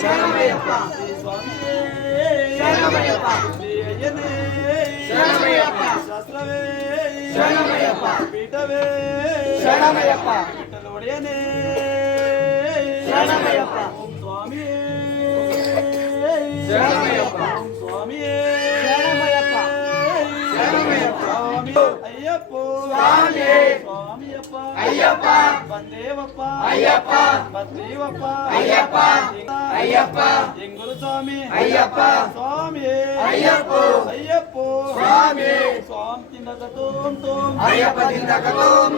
ಶರಣಮಯ್ಯಪ್ಪ ಶರಣಮಯ್ಯಪ್ಪ ಶರಣಮಯ್ಯಪ್ಪ ಶಾಸ್ತ್ರವೇ ಶರಣಮಯ್ಯಪ್ಪ ಪೀಠವೇ ಶರಣಮಯ್ಯಪ್ಪ ವಿಠಲ ಒಡೆಯನೇ ಶರಣಮಯ್ಯಪ್ಪ ಸ್ವಾಮಿಯೇ ಶರಣಮಯ್ಯಪ್ಪ ಸ್ವಾಮಿಯೇ ಶರಣಮಯ್ಯಪ್ಪ ಶರಣಮಯ್ಯಪ್ಪ ಅಯ್ಯಪ್ಪ ಸ್ವಾಮಿ ಸ್ವಾಮಿಯಪ್ಪ ಅಯ್ಯಪ್ಪ ಬಂದೇವಪ್ಪ ಅಯ್ಯಪ್ಪ ಬತ್ತೀವಪ್ಪ ಅಯ್ಯಪ್ಪ ಅಯ್ಯಪ್ಪ ಎಂಗುರು ಸ್ವಾಮಿ ಅಯ್ಯಪ್ಪ ಸ್ವಾಮಿ ಅಯ್ಯಪ್ಪ ಅಯ್ಯಪ್ಪ ಸ್ವಾಮಿ ಸ್ವಾಮಿ ತಿಂದಕ ತೋಂ ತೋಂ ಅಯ್ಯಪ್ಪ ತಿಂದಕ ತೋಂ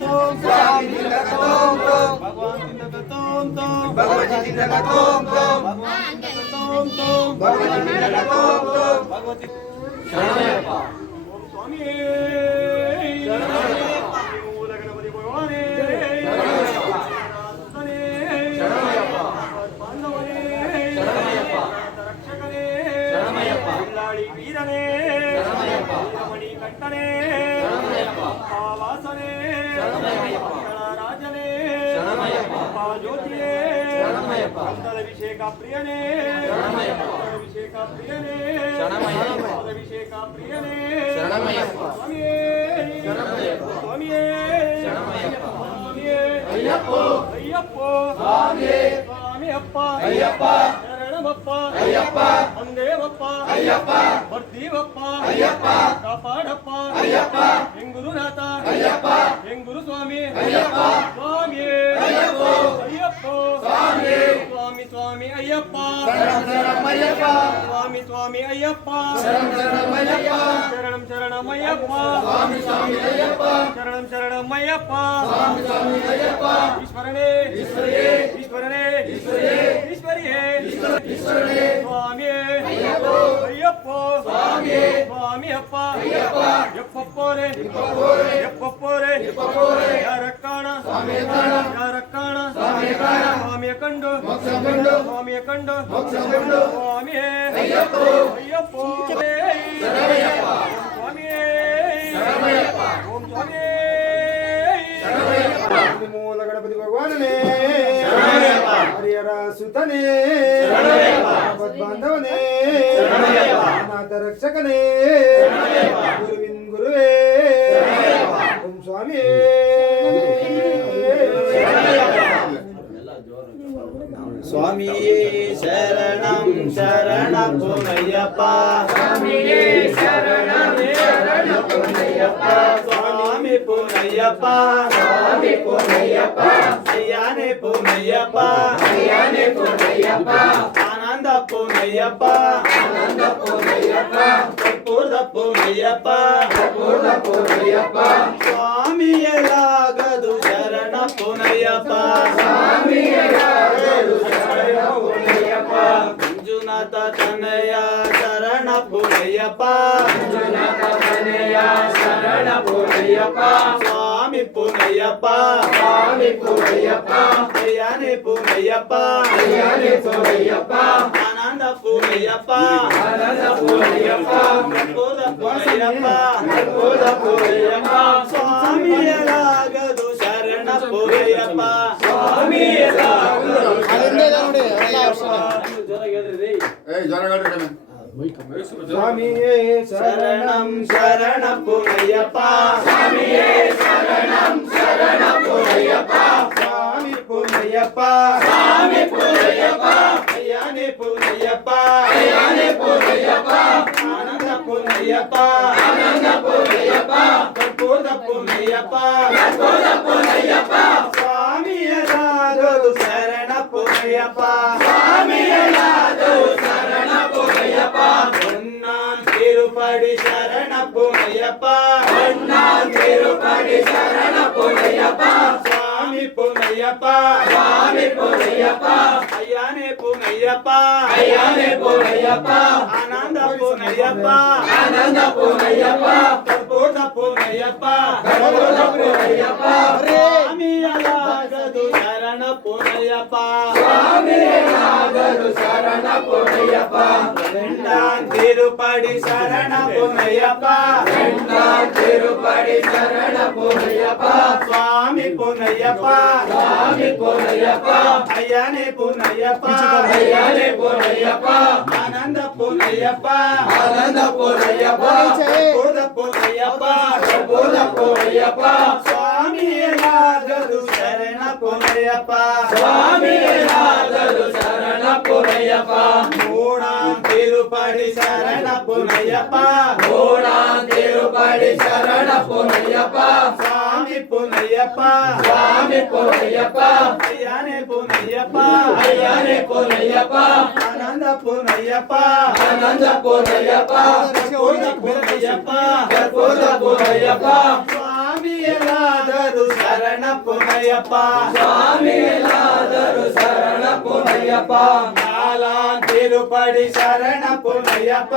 ತೋಂ ಸ್ವಾಮಿ ತಿಂದಕ ತೋಂ ತೋಂ ಭಗವಾನ್ ತಿಂದಕ ತೋಂ ತೋಂ ಭಗವತಿ ತಿಂದಕ ತೋಂ ತೋಂ ಭಗವಾನ್ ತಿಂದಕ ತೋಂ ತೋಂ ಭಗವತಿ ತಿಂದಕ ತೋಂ ತೋಂ ಭಗವತಿ ಶರಣಮಯ್ಯಪ್ಪ ಓಂ ಸ್ವಾಮಿ ಶರಣಮಯ್ಯಪ್ಪ ಮೂಲ ಗಣಪತಿ ಭಗವಾನೇ ಶರಣಮಯ್ಯಪ್ಪ ಶರಣಮಯ್ಯಪ್ಪ ಬಾಂಧವನೇ ಶರಣಮಯ್ಯಪ್ಪ ರಕ್ಷಕನೇ ಶರಣಮಯ್ಯಪ್ಪ ಇಲ್ಲಾಳಿ ವೀರನೇ ಶರಣಮಯ್ಯಪ್ಪ ವೀರಮಣಿ ಕಂಠನೇ ಶರಣಮಯ್ಯಪ್ಪ ಆವಾಸನೇ ಶರಣಮಯ್ಯಪ್ಪ ರಾಜನೇ ಶರಣಮಯ್ಯಪ್ಪ ಜ್ಯೋತಿಯೇ ಶರಣಮಯ್ಯಪ್ಪ ಅಭಿಷೇಕ ಪ್ರಿಯನೇ ಶರಣಮಯ್ಯಪ್ಪ ಅಭಿಷೇಕ ಪ್ರಿಯನೇ ಶರಣಮಯ್ಯಪ್ಪ ಅಭಿಷೇಕ ಪ್ರಿಯನೇ ಶರಣಮಯ್ಯಪ್ಪ ಸ್ವಾಮಿಯೇ ಶರಣಮಯ್ಯಪ್ಪ ಸ್ವಾಮಿಯೇ ಶರಣಮಯ್ಯಪ್ಪ ಸ್ವಾಮಿಯೇ ಅಯ್ಯಪ್ಪ ಅಯ್ಯಪ್ಪ ಸ್ವಾಮಿಯೇ ಸ್ವಾಮಿಯಪ್ಪ ಅಯ್ಯಪ್ಪ ಶರಣಮಪ್ಪ ಅಯ್ಯಪ್ಪ ಅಂದೇವಪ್ಪ ಅಯ್ಯಪ್ಪ ಬರ್ತೀವಪ್ಪ ಅಯ್ಯಪ್ಪ ಕಾಪಾಡಪ್ಪ ಅಯ್ಯಪ್ಪ ಎಂಗುರುನಾಥ ಅಯ್ಯಪ್ಪ ಎಂಗುರು ಸ್ವಾಮಿ ಅಯ್ಯಪ್ಪ ಸ್ವಾಮಿಯೇ ಅಯ್ಯಪ್ಪ ಅಯ್ಯಪ್ಪ ಸ್ವಾಮಿ ಸ್ವಾಮಿ ಸ್ವಾಮಿ ಅಯ್ಯಪ್ಪ ಶರಣಮಯ್ಯಪ್ಪ ಸ್ವಾಮಿ ಸ್ವಾಮಿ ಅಯ್ಯಪ್ಪ ಶರಣಮಯ್ಯಪ್ಪ ಶರಣಂ ಶರಣಮಯ್ಯಪ್ಪ ಸ್ವಾಮಿ ಸ್ವಾಮಿ ಅಯ್ಯಪ್ಪ ಶರಣಂ ಶರಣಮಯ್ಯಪ್ಪ ಸ್ವಾಮಿ ಸ್ವಾಮಿ ಅಯ್ಯಪ್ಪ ಈಶ್ವರನೇ ಈಶ್ವರಿಯೇ ಈಶ್ವರನೇ ಈಶ್ವರಿಯೇ ಈಶ್ವರಿಯೇ ಈಶ್ವರನೇ ಸ್ವಾಮಿಯೇ ಅಯ್ಯಪ್ಪ ಅಯ್ಯಪ್ಪ ಸ್ವಾಮಿಯೇ ಸ್ವಾಮಿಯಪ್ಪ ಅಯ್ಯಪ್ಪ ಯಪ್ಪಪ್ಪೋರೆ ಯಪ್ಪಪ್ಪೋರೆ ಯಪ್ಪಪ್ಪೋರೆ ಯಪ್ಪಪ್ಪೋರೆ ಯಾರಕ್ಕಣ ಸ್ವಾಮಿಯ ಕಾಣ ಯಾರಕ್ಕಣ ಸ್ವಾಮಿಯ ಕಾಣ ಸ್ವಾಮಿಯ ಕಂಡು ಮೋಕ್ಷ ಕಂಡು ಸ್ವಾಮಿಯ ಕಂಡು ಮೋಕ್ಷ ಕಂಡು ಸ್ವಾಮಿಯೇ ಅಯ್ಯಪ್ಪ ಅಯ್ಯಪ್ಪ ಶರಣಮಯ್ಯಪ್ಪ ಸ್ವಾಮಿಯೇ ಶರಣಮಯ್ಯಪ್ಪ ಓಂ ಸ್ವಾಮಿಯೇ ಶರಣಮಯ್ಯಪ್ಪ ಮೂಲ ಗಣಪತಿ ಭಗವಾನನೇ ಶರಣಮಯ್ಯಪ್ಪ ಹರಿಹರ ಸುತನೇ ಶರಣಮಯ್ಯಪ್ಪ ಬಾಂಧವನೇ ಶರಣಮಯ್ಯಪ್ಪ ಅನಾಥ ರಕ್ಷಕನೇ ಶರಣಮಯ್ಯಪ್ಪ ಗುರುವಿನ್ ಗುರುವೇ ಶರಣಮಯ್ಯಪ್ಪ ಓಂ ಸ್ವಾಮಿಯೇ ಸ್ವಾಮಿಯೇ ಶರಣಂ ಶರಣ ಪುನಯ್ಯಪ್ಪ ಸ್ವಾಮಿಯೇ ಶರಣಂ ಶರಣ ಪುನಯ್ಯಪ್ಪ ಸ್ವಾಮಿ ಪುನಯ್ಯಪ್ಪ ಸ್ವಾಮಿ ಪುನಯ್ಯಪ್ಪ ಅಯ್ಯನೇ ಪುನಯ್ಯಪ್ಪ ಅಯ್ಯನೇ ಪುನಯ್ಯಪ್ಪ ಆನಂದ ಪುನಯ್ಯಪ್ಪ ಆನಂದ ಪುನಯ್ಯಪ್ಪ ಕರ್ಪೂರದ ಪುನಯ್ಯಪ್ಪ ಕರ್ಪೂರದ ಪುನಯ್ಯಪ್ಪ ಸ್ವಾಮಿಯಲಾಗದು ಶರಣ ಪುನಯ್ಯಪ್ಪ ಸ್ವಾಮಿಯಲಾಗದು ಶರಣ ಪುನಯ್ಯಪ್ಪ ಮಂಜುನಾಥ ತನಯ ಶರಣ ಪುನಯ್ಯಪ್ಪ ಮಂಜುನಾಥ ತನಯ ಶರಣ ಪುನಯ್ಯಪ್ಪ ಸ್ವಾಮಿ ಪುನಯ್ಯಪ್ಪ ಸ್ವಾಮಿ ಪುನಯ್ಯಪ್ಪ ಅಯ್ಯನೇ ಪುನಯ್ಯಪ್ಪ ಅಯ್ಯನೇ ಪುನಯ್ಯಪ್ಪ ಆನಂದ ಪುನಯ್ಯಪ್ಪ ಆನಂದ ಪುನಯ್ಯಪ್ಪ ಕರ್ಪೂರದ ಪುನಯ್ಯಪ್ಪ ಕರ್ಪೂರದ ಪುನಯ್ಯಪ್ಪ ಸ್ವಾಮಿಯಲಾಗದು ಶರಣ ಪುನಯ್ಯಪ್ಪ ಸ್ವಾಮಿಯಲಾಗದು ಸ್ವಾಮಿಯೇ ಶರಣಂ ಶರಣ ಪುನಯ್ಯಪ್ಪ ಸ್ವಾಮಿಯೇ ಶರಣಂ ಶರಣ ಪುನಯ್ಯಪ್ಪ ಸ್ವಾಮಿ ಪುನಯ್ಯಪ್ಪ ಸ್ವಾಮಿ ಪುನಯ್ಯಪ್ಪ ಅಯ್ಯನೇ ಪುನಯ್ಯಪ್ಪ ಅಯ್ಯನೇ ಪುನಯ್ಯಪ್ಪ ಆನಂದ ಪುನಯ್ಯಪ್ಪ ಆನಂದ ಪುನಯ್ಯಪ್ಪ ಕರ್ಪೂರದ ಪುನಯ್ಯಪ್ಪ ಕರ್ಪೂರದ ಪುನಯ್ಯಪ್ಪ ಸ್ವಾಮಿಯಲಾಗದು ಶರಣ ಪುನಯ್ಯಪ್ಪ ಸ್ವಾಮಿಯಲಾಗದು ಶರಣ ಪುನಯ್ಯಪ್ಪ ಹೊನ್ನಾನ್ ತಿರುಪಡಿ ಶರಣ ಪುನಯ್ಯಪ್ಪ ಹೊನ್ನಾನ್ ತಿರುಪಡಿ ಶರಣ ಪುನಯ್ಯಪ್ಪ ಸ್ವಾಮಿ ಪುನಯ್ಯಪ್ಪ ಸ್ವಾಮಿ ಪುನಯ್ಯಪ್ಪ ಅಯ್ಯನೇ ಪುನಯ್ಯಪ್ಪ ಅಯ್ಯನೇ ಪುನಯ್ಯಪ್ಪ ಆನಂದ ಪುನಯ್ಯಪ್ಪ ಆನಂದ ಪುನಯ್ಯಪ್ಪ ಕರ್ಪೂರದ ಪುನಯ್ಯಪ್ಪ ಕರ್ಪೂರದ ಪುನಯ್ಯಪ್ಪ ಸ್ವಾಮಿಯಲಾಗದು ಎಲ್ಲಾದರೂ ಶರಣ ಪುನಯ್ಯಪ್ಪ ಸ್ವಾಮಿಯೇನಾದರೂ ಶರಣ ಪುನಯ್ಯಪ್ಪ ತಿರುಪಡಿ ಶರಣ ಪುನಯ್ಯಪ್ಪ ತಿರುಪಡಿ ಶರಣ ಪುನಯ್ಯಪ್ಪ ಸ್ವಾಮಿ ಪುನಯ್ಯಪ್ಪ ಸ್ವಾಮಿ ಪುನಯ್ಯಪ್ಪ ಅಯ್ಯನೇ ಪುನಯ್ಯಪ್ಪ ಅಯ್ಯನೇ ಪುನಯ್ಯಪ್ಪ ಆನಂದ ಪುನಯ್ಯಪ್ಪ ಆನಂದ ಪುನಯ್ಯಪ್ಪ ಪೂರ್ಣ ಪುನಯ್ಯಪ್ಪ ಪೂರ್ಣ ಪುನಯ್ಯಪ್ಪ ಸ್ವಾಮಿಯೇನಾದರೂ ಶರಣ ಪುನಯ್ಯಪ್ಪ ಸ್ವಾಮಿಯೇನಾದರೂ ಶರಣ ಪುನಯ್ಯಪ್ಪ ತಿರುಪಡಿ ಶರಣ ಪುನಯ್ಯಪ್ಪ ತಿರುಪಡಿ ಶರಣ ಪುನಯ್ಯಪ್ಪ ಸ್ವಾಮಿ ಪುನಯ್ಯಪ್ಪ ಸ್ವಾಮಿ ಪುನಯ್ಯಪ್ಪ ಅಯ್ಯನೇ ಪುನಯ್ಯಪ್ಪ ಅಯ್ಯನೇ ಪುನಯ್ಯಪ್ಪ ಆನಂದ ಪುನಯ್ಯಪ್ಪ ಆನಂದ ಪುನಯ್ಯಪ್ಪ ಪೂರ್ಣ ಪುನಯ್ಯಪ್ಪ ಪೂರ್ಣ ಪುನಯ್ಯಪ್ಪ ಸ್ವಾಮಿಯೇನಾದರೂ ಶರಣ ಪುನಯ್ಯಪ್ಪ ಸ್ವಾಮಿಯೇನಾದರೂ ಶರಣ ಪುನಯ್ಯಪ್ಪ ತಿರುಪಡಿ ಶರಣ ಪುನಯ್ಯಪ್ಪ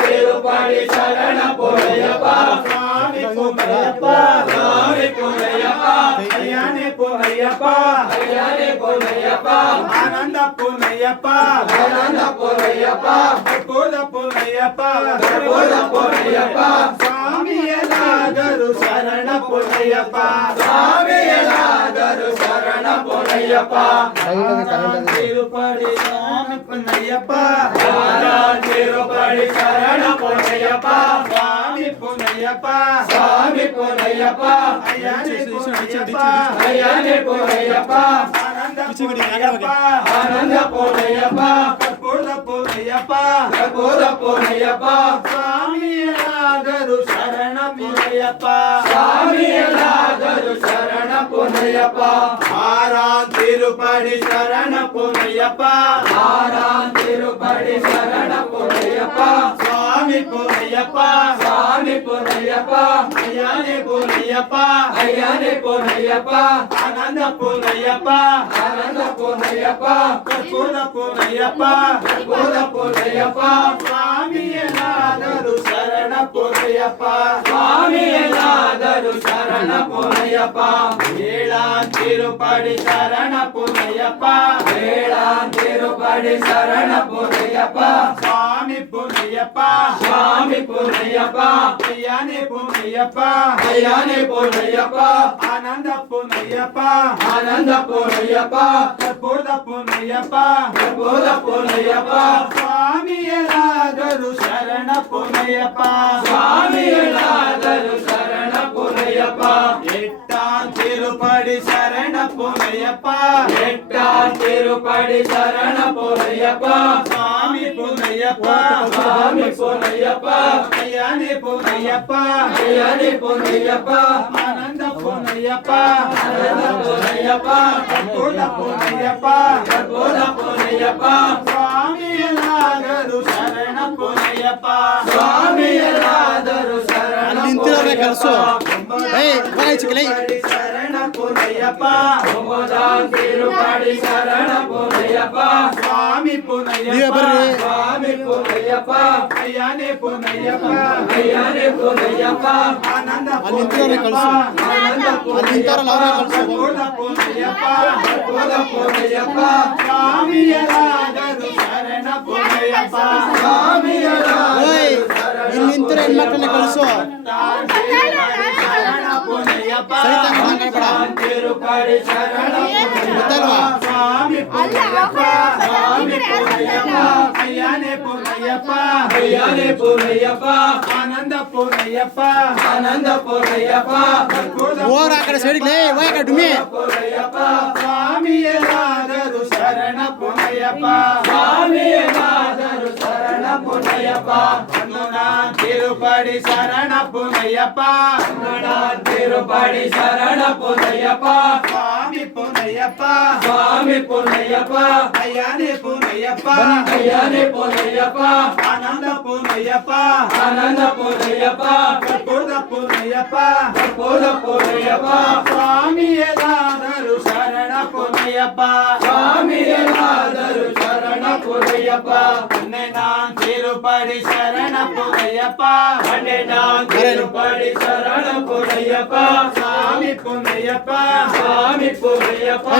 ತಿರುಪಡಿ ಶರಣ ಪುನಯ್ಯಪ್ಪ ಸ್ವಾಮಿ ಪುನಯ್ಯಪ್ಪ ಸ್ವಾಮಿ ಪುನಯ್ಯಪ್ಪ ಅಯ್ಯನೇ ಪುನಯ್ಯಪ್ಪ ಅಯ್ಯನೇ ಪುನಯ್ಯಪ್ಪ ಆನಂದ ಪುನಯ್ಯಪ್ಪ ಆನಂದ ಪುನಯ್ಯಪ್ಪ ಪೂರ್ಣ ಪುನಯ್ಯಪ್ಪ ಪೂರ್ಣ ಪುನಯ್ಯಪ್ಪ ಸ್ವಾಮಿಯೇನಾದರೂ ಶರಣ ಪುನಯ್ಯಪ್ಪ ಸ್ವಾಮಿಯೇನಾದರೂ ಶರಣ ಪುನಯ್ಯಪ್ಪ ತಿರುಪಡಿ ಸ್ವಾಮಿ ಪುನಯ್ಯಪ್ಪ ತಿರುಪಡಿ ಶರಣ ಪುನಯ್ಯಪ್ಪ ಸ್ವಾಮಿ ಪುನಯ್ಯಪ್ಪ ಸ್ವಾಮಿ ಪುನಯ್ಯಪ್ಪ ಅಯ್ಯನೇ ಪುನಯ್ಯಪ್ಪ ಅಯ್ಯನೇ ಪುನಯ್ಯಪ್ಪ ಆನಂದ ಪುನಯ್ಯಪ್ಪ ಆನಂದ ಪುನಯ್ಯಪ್ಪ ಪೂರ್ಣ ಪುನಯ್ಯಪ್ಪ ಪೂರ್ಣ ಪುನಯ್ಯಪ್ಪ ಸ್ವಾಮಿಯೇನಾದರೂ ಶರಣ ಪುನಯ್ಯಪ್ಪ ಸ್ವಾಮಿಯೇನಾದರೂ ಶರಣ ಪುನಯ್ಯಪ್ಪ ತಿರುಪಡಿ ಶರಣ ಪುನಯ್ಯಪ್ಪ ತಿರುಪಡಿ ಶರಣ ಪುನಯ್ಯಪ್ಪ ಸ್ವಾಮಿ ಪುನಯ್ಯಪ್ಪ ಸ್ವಾಮಿ ಪುನಯ್ಯಪ್ಪ ಅಯ್ಯನೇ ಪುನಯ್ಯಪ್ಪ ಅಯ್ಯನೇ ಪುನಯ್ಯಪ್ಪ ಆನಂದ ಪುನಯ್ಯಪ್ಪ ಆನಂದ ಪುನಯ್ಯಪ್ಪ ಪೂರ್ಣ ಪುನಯ್ಯಪ್ಪ ಪೂರ್ಣ ಪುನಯ್ಯಪ್ಪ ಸ್ವಾಮಿಯೇನಾದರೂ ಶರಣ ಪುನಯ್ಯಪ್ಪ ಸ್ವಾಮಿಯೇನಾದರೂ ಶರಣ ಪುನಯ್ಯಪ್ಪ ತಿರುಪಡಿ ಶರಣ ಪುನಯ್ಯಪ್ಪ ತಿರುಪಡಿ ಶರಣ ಪುನಯ್ಯಪ್ಪ ಸ್ವಾಮಿ ಪುನಯ್ಯಪ್ಪ ಸ್ವಾಮಿ ಪುನಯ್ಯಪ್ಪ ಅಯ್ಯನೇ ಪುನಯ್ಯಪ್ಪ ಅಯ್ಯನೇ ಪುನಯ್ಯಪ್ಪ ಆನಂದ ಪುನಯ್ಯಪ್ಪ ಆನಂದ ಪುನಯ್ಯಪ್ಪ ಪೂರ್ಣ ಪುನಯ್ಯಪ್ಪ ಪೂರ್ಣ ಪುನಯ್ಯಪ್ಪ ಸ್ವಾಮಿಯೇನಾದರೂ ಶರಣ ಪುನಯ್ಯಪ್ಪ ಸ್ವಾಮಿಯೇನಾದರೂ ಶರಣ ಪುನಯ್ಯಪ್ಪ ತಿರುಪಡಿ ಶರಣ ಪುನಯ್ಯಪ್ಪ ತಿರುಪಡಿ ಶರಣ ಪುನಯ್ಯಪ್ಪ ಸ್ವಾಮಿ ಪುನಯ್ಯಪ್ಪ ಸ್ವಾಮಿ ಪುನಯ್ಯಪ್ಪ ಅಯ್ಯನೇ ಪುನಯ್ಯಪ್ಪ ಅಯ್ಯನೇ ಪುನಯ್ಯಪ್ಪ ಆನಂದ ಪುನಯ್ಯಪ್ಪ ಆನಂದ ಪುನಯ್ಯಪ್ಪ ಪೂರ್ಣ ಪುನಯ್ಯಪ್ಪ ಪೂರ್ಣ ಪುನಯ್ಯಪ್ಪ ಸ್ವಾಮಿಯೇನಾದರೂ ಶರಣ ಪುನಯ್ಯಪ್ಪ ಸ್ವಾಮಿಯೇನಾದರೂ ಶರಣ ಶರಣ ಪುನಯ್ಯಪ್ಪ ತಿರುಪಡಿ ಶರಣ ಪುನಯ್ಯಪ್ಪ ಸ್ವಾಮಿ ಪುನಯ್ಯಪ್ಪ ಸ್ವಾಮಿ ಪುನಯ್ಯಪ್ಪ ಅಯ್ಯನೇ ಪುನಯ್ಯಪ್ಪ ಅಯ್ಯನೇ ಪುನಯ್ಯಪ್ಪ ಆನಂದ ಆನಂದ ಪೂರ್ಣ ಪುನಯ್ಯಪ್ಪ ಪೂರ್ಣ ಪುನಯ್ಯಪ್ಪ ಸ್ವಾಮಿಯೇನಾದರೂ ಶರಣ ಪುನಯ್ಯಪ್ಪ ಇಲ್ಲಿ ನಿಂತಿರೋ ಹೆಣ್ಮಕ್ಳನ್ನ ಕಳಿಸು ಶರಣ ಪುನಯ್ಯಪ್ಪ ತಿರುಪಡಿ ಶರಣ ಗೊತ್ತಲ್ವಾ? ಸ್ವಾಮಿ ಪುನಯ್ಯಪ್ಪ ಸ್ವಾಮಿ ಪುನಯ್ಯಪ್ಪ ಅಯ್ಯನೇ ಪುನಯ್ಯಪ್ಪ ಅಯ್ಯನೇ ಪುನಯ್ಯಪ್ಪ ಆನಂದ ಪುನಯ್ಯಪ್ಪ ಆನಂದ ಪುನಯ್ಯಪ್ಪ ಹೋಗ್ರ ಆ ಕಡೆ ಸೈಡ್ಗೆ ಹೋಗ ಡುಮಿ ಪುನಯ್ಯಪ್ಪ ಸ್ವಾಮಿಯೇನಾದರೂ ಶರಣ ಪುನಯ್ಯಪ್ಪ ಸ್ವಾಮಿಯೇನಾದರೂ ಶರಣ ಪುನಯ್ಯಪ್ಪ ತಿರುಪಡಿ ಶರಣ ಪುನಯ್ಯಪ್ಪ ತಿರುಪಡಿ ಶರಣ ಪುನಯ್ಯಪ್ಪ ಸ್ವಾಮಿ ಪುನಯ್ಯಪ್ಪ ಸ್ವಾಮಿ ಪುನಯ್ಯಪ್ಪ ಅಯ್ಯನೇ ಪುನಯ್ಯಪ್ಪ ಅಯ್ಯನೇ ಪುನಯ್ಯಪ್ಪ ಆನಂದ ಪುನಯ್ಯಪ್ಪ ಆನಂದ ಪುನಯ್ಯಪ್ಪ ಪೂರ್ಣ ಪುನಯ್ಯಪ್ಪ ಪೂರ್ಣ ಪುನಯ್ಯಪ್ಪ ಸ್ವಾಮಿಯೇನಾದರೂ ಶರಣ ಪುನಯ್ಯಪ್ಪ ಸ್ವಾಮಿಯೇನಾದರೂ ಶರಣ பொன்னையப்பா அன்னை நான் திருப்படி சரண பொன்னையப்பா அண்ணே நான் திருப்படி சரணம் பொன்னையப்பா சாமி பொன்னையப்பா சாமி பொன்னையப்பா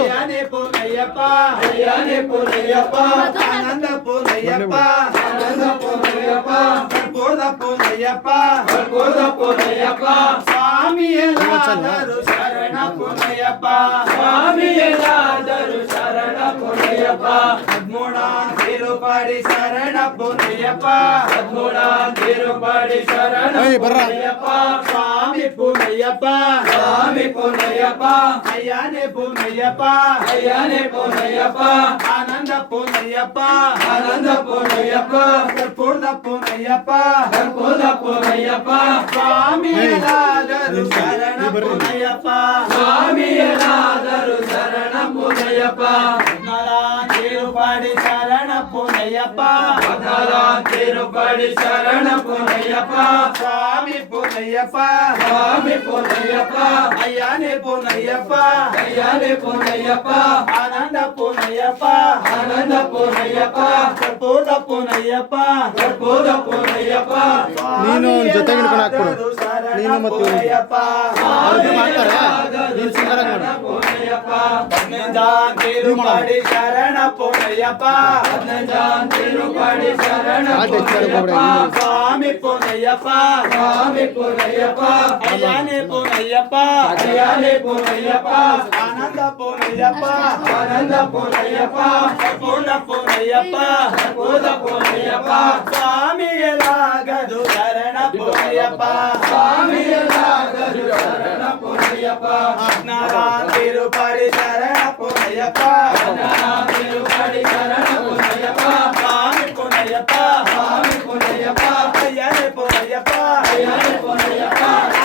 ஐயானே பொன்னையப்பா ஐயானே பொன்னையப்பா ஆனந்த பொன்னையப்பா ஆனந்த பொன்னையப்பா கற்பூர பொன்னையப்பா கற்பூர பொன்னையப்பா சாமி எல்லாரும் சரண பொன்னையப்பா சுவாமி எல்லாரும் சரண பொன்னையப்பா பத்மூடா திருப்படி சரண பொன்னையப்பா பத்மூடா திருப்படி சரணம் ஏய், ಬರ್ರಾ. பொன்னையப்பா சாமி பொன்னையப்பா சாமி பொன்னையப்பா ஐயானே பொன்னையப்பா ஐயானே பொன்னையப்பா ஆனந்த பொன்னையப்பா ஆனந்த பொன்னையப்பா கற்பூர பொன்னையப்பா கற்பூர பொன்னையப்பா சுவாமி எல்லாரும் சரண பொன்னையப்பா சுவாமி எல்லாரும் சரணம் பொன்னையப்பா நாராயண திருப்படி சரண பொன்னையப்பா பதினாறாம் திருப்படி சரணம் பொன்னையப்பா சுவாமி பொன்னையப்பா சுவாமி பொன்னையப்பா ஐயானே பொன்னையப்பா ஐயானே பொன்னையப்பா ஆனந்த பொன்னையப்பா ஆனந்த பொன்னைಯப்பா ಕರ್ಪೂರ ಪುನಯ್ಯಪ್ಪ ಕರ್ಪೂರ ಪುನಯ್ಯಪ್ಪ ನೀನು ಅವ್ನ ಜೊತೆಗೆ ಹಿಡ್ಕೊಂಡು ಹಾಕ್ಬಿಡು. ನೀನು ಮತ್ತೆ ಇವ್ನು. ಅವ್ರಿಬ್ರು ಮಾಡ್ತಾರೆ ನೀನು ಸಿಂಗಲ್ ಆಗಿ ಮಾಡು. ಪುನಯ್ಯಪ್ಪ ತಿರುಪಡಿ ಶರಣ ಪುನಯ್ಯಪ್ಪ ತಿರುಪಡಿ ಶರಣ ಆಟ ಹೆಚ್ಚಾಗಿ ಹೋಗ್ಬಿಡು. ಸ್ವಾಮಿ ಪುನಯ್ಯಪ್ಪ ಸ್ವಾಮಿ ಪುನಯ್ಯಪ್ಪ ಅಯ್ಯನೇ ಪುನಯ್ಯಪ್ಪ ಅಯ್ಯನೇ ಪುನಯ್ಯಪ್ಪ ಆನಂದ ಪುನಯ್ಯಪ್ಪ ಆನಂದ ಪುನಯ್ಯಪ್ಪ ಕರ್ಪೂರ ಪುನಯ್ಯಪ್ಪ ಕರ್ಪೂರ ಪುನಯ್ಯಪ್ಪ ಸ್ವಾಮಿಯಲಾಗದು ಶರಣ ಪುನಯ್ಯಪ್ಪ ಸ್ವಾಮಿಯಲಾಗದು ಶರಣ ಪುನಯ್ಯಪ್ಪ ತಿರುಪಡಿ ಶರಣ ಪುನಯ್ಯಪ್ಪ ತಿರುಪಡಿ ಶರಣ ಪುನಯ್ಯಪ್ಪ ಸ್ವಾಮಿ ಪುನಯ್ಯಪ್ಪ ಸ್ವಾಮಿ ಪುನಯ್ಯಪ್ಪ ಅಯ್ಯನೇ ಪುನಯ್ಯಪ್ಪ ಅಯ್ಯನೇ ಪುನಯ್ಯಪ್ಪ ಆನಂದ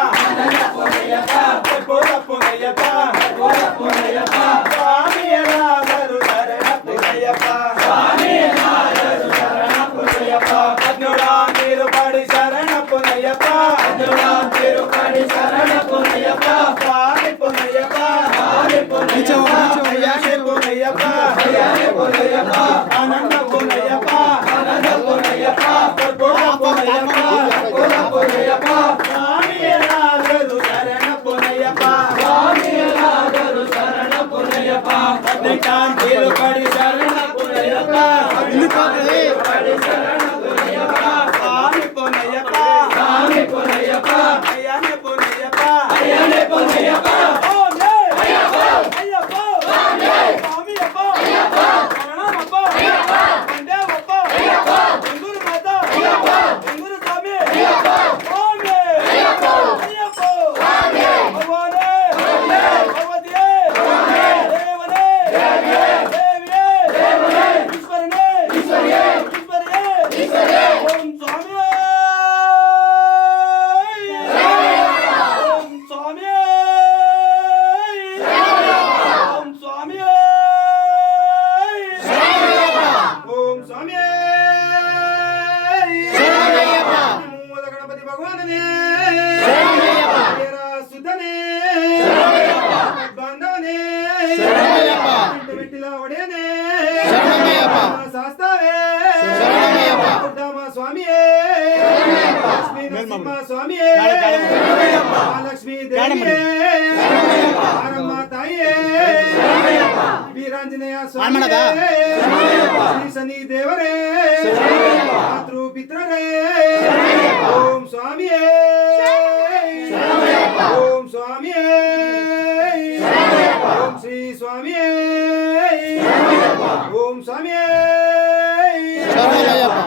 ಪುನಯ್ಯಪ್ಪ ಆನಂದ ಪುನಯ್ಯಪ್ಪ ಕರ್ಪೂರ ಪುನಯ್ಯಪ್ಪ ಕರ್ಪೂರ ಪುನಯ್ಯಪ್ಪ ಸ್ವಾಮಿಯಲಾಗದು ಶರಣ ಪುನಯ್ಯಪ್ಪ ಸ್ವಾಮಿಯಲಾಗದು ಶರಣ ಪುನಯ್ಯಪ್ಪ ತಿರುಪಡಿ ಶರಣ ಪುನಯ್ಯಪ್ಪ ತಿರುಪಡಿ ಶರಣ ಪುನಯ್ಯಪ್ಪ ಸ್ವಾಮಿ ಪುನಯ್ಯಪ್ಪ ಸ್ವಾಮಿ ಈಚೆ ಹೋಗು, ಈಚೆ ಹೋಗು. ಅಯ್ಯನೇ ಪುನಯ್ಯಪ್ಪ ಅಯ್ಯನೇ ಪುನಯ್ಯಪ್ಪ ಆನಂದ ಪುನಯ್ಯಪ್ಪ ಆನಂದ ಪುನಯ್ಯಪ್ಪ ಕರ್ಪೂರ ಪುನಯ್ಯಪ್ಪ ಕರ್ಪೂರ ಪುನಯ್ಯಪ್ಪ ಸ್ವಾಮಿಯಲಾಗದು ಶರಣ ಪುನಯ್ಯಪ್ಪ ಸ್ವಾಮಿಯಲಾಗದು ಶರಣ ಪುನಯ್ಯಪ್ಪ ತಿರುಪಡಿ ಶರಣ ಪುನಯ್ಯಪ್ಪ ಹಿಂದಕ್ಕೆ ಹೋಗ್ರಿ. ತಿರುಪಡಿ ಶರಣ ಪುನಯ್ಯಪ್ಪ ಸ್ವಾಮಿ ಪುನಯ್ಯಪ್ಪ ಸ್ವಾಮಿ ಪುನಯ್ಯಪ್ಪ ಅಯ್ಯನೇ ಪುನಯ್ಯಪ್ಪ ಅಯ್ಯನೇ ಪುನಯ್ಯಪ್ಪ ಸ್ವಾಮಿ ಅಯ್ಯಪ್ಪ ಅಯ್ಯಪ್ಪ ಸ್ವಾಮಿಯಪ್ಪ ಅಯ್ಯಪ್ಪ ಶರಣಮಪ್ಪ ಅಯ್ಯಪ್ಪ ಮಂಡ್ಯವಪ್ಪ ಅಯ್ಯಪ್ಪ ಬೆಂಗೂರು ಮಾತಾ ಅಯ್ಯಪ್ಪ ಬೆಂಗೂರು ಸ್ವಾಮಿ ಅಯ್ಯಪ್ಪ ಸ್ವಾಮಿ ಅಯ್ಯಪ್ಪ ಅಯ್ಯಪ್ಪ ಸ್ವಾಮಿ ಭಗವಾನೇ ಭಗವತಿಯೇ ದೇವನೇ ದೇವಿಯೇ ಈಶ್ವರನೇ ಈಶ್ವರಿಯೇ ಓಂ ಸ್ವಾಮಿಯೇ ಓಂ ಸ್ವಾಮಿಯೇ ಓಂ ಸ್ವಾಮಿಯೇ ಓಂ ಸ್ವಾಮಿಯೇ ಮೂಲ ಗಣಪತಿ ಭಗವಾನನೇ ಹರಿಹರ ಸುತನೇ ಬಾಂಧವನೇ ಬಿಟ್ಟಿಲ ಒಡೆಯನೇ ಶಾಸ್ತ್ರವೇ ಉತ್ತಮ ಸ್ವಾಮಿಯೇ ಲಕ್ಷ್ಮೀ ನರಸಿಂಹ ಸ್ವಾಮಿಯೇ ಮಹಾಲಕ್ಷ್ಮೀ ದೇವಿಯೇ ಆರಮ್ಮ ತಾಯಿಯೇ ವೀರಾಂಜನೇಯ ಸ್ವಾಮಿಯೇ ಶ್ರೀ ಶನಿ ದೇವರೇ ಮಾತೃ ಪಿತೃರೇ ಓಂ ಸ್ವಾಮಿಯೇ ಓಂ ಸ್ವಾಮಿಯೇ ಓಂ ಶ್ರೀ ಸ್ವಾಮಿಯೇ ಓಂ ಸ್ವಾಮಿಯೇ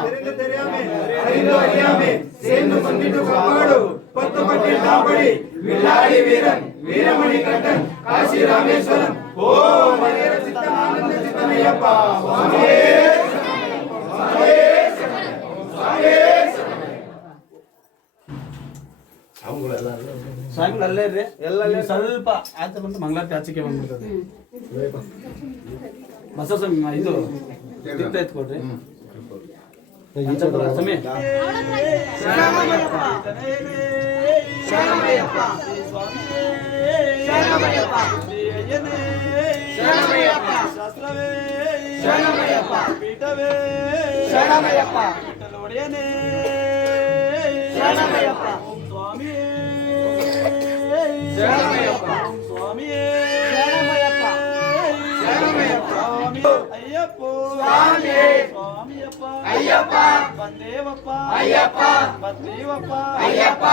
ತೆರೆದು ತೆರೆಯಾಮೆ ಹರಿದು ಹರಿಯಾಮೆ ಸೇನು ಬಂದಿಟ್ಟು ಕಾಪಾಡು ಪತ್ತು ಪಟ್ಟೆ ಕಾಪಾಡಿ ವಿಲ್ಲಾಡಿ ವೀರನ್ ವೀರಮಣಿ ಕಂಠನ್ ಕಾಶಿ ರಾಮೇಶ್ವರನ್ ಓಂ ಹರಿಹರ ಚಿತ್ತನಾನಂದ ಚಿತ್ತನಯ್ಯಪ್ಪ ಸ್ವಾಮಿಯೇ ಸಾಯಂಕಾಲ ಅಲ್ಲೇ ರೀ ಎಲ್ಲ ಸ್ವಲ್ಪ ಆಚೆ ಬಂದು ಮಂಗಳಾರತಿ ಆಚೆಗೆ ಬಂದ್ಬಿಡ್ತದೆ ಬಸವ ಇದು ತೀರ್ಥ ಎತ್ಕೊಡ್ರಿ ಸಮಯ ಶಾಸ್ತ್ರವೇ ಪೀಠವೇ ಶರಣಮಯ್ಯಪ್ಪ ವಿಠಲೊಡೆಯನೇ ಶರಣಮಯ್ಯಪ್ಪ ಓಂ ಸ್ವಾಮಿಯೇ ಶರಣಮಯ್ಯಪ್ಪ ಓಂ ಸ್ವಾಮಿಯೇ ಶರಣಮಯ್ಯಪ್ಪ ಶರಣಮಯ್ಯಪ್ಪ ಸ್ವಾಮಿ ಅಯ್ಯಪ್ಪ ಸ್ವಾಮಿ ಸ್ವಾಮಿಯಪ್ಪ ಅಯ್ಯಪ್ಪ ಬಂದೇವಪ್ಪ ಅಯ್ಯಪ್ಪ ಬತ್ರೀವಪ್ಪ ಅಯ್ಯಪ್ಪ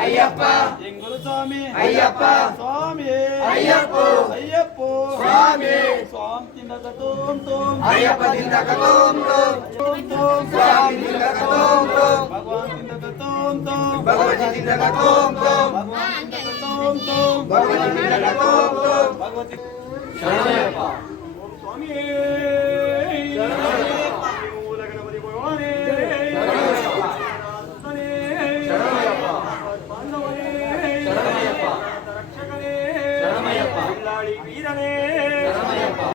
ಅಯ್ಯಪ್ಪ ಎಂಗುರು ಸ್ವಾಮಿ ಅಯ್ಯಪ್ಪ ಸ್ವಾಮಿ ಅಯ್ಯಪ್ಪ ಅಯ್ಯಪ್ಪ ಸ್ವಾಮಿ ಸ್ವಾಮಿ ತಿನ್ನಕ ತೋಂ ತೋಂ ಅಯ್ಯಪ್ಪ ತಿಂದಕ ತೋಂ ತೋಂ ತೋಂ ತೋಂ ಸ್ವಾಮಿ ತಿಂದಕ ತೋಂ ತೋಂ ಭಗವಾನ್ ತಿನ್ನಕ ತೋಂ ತೋಂ ಭಗವತಿ ತಿಂದಕ ತೋಂ ತೋಂ ಭಗವಾನ್ ತಿನ್ನಕ ತೋಂ ತೋಂ ಭಗವತಿ ತಿಂದಕ ತೋಂ ತೋಂ ಭಗವತಿ ಶರಣಮಯ್ಯಪ್ಪ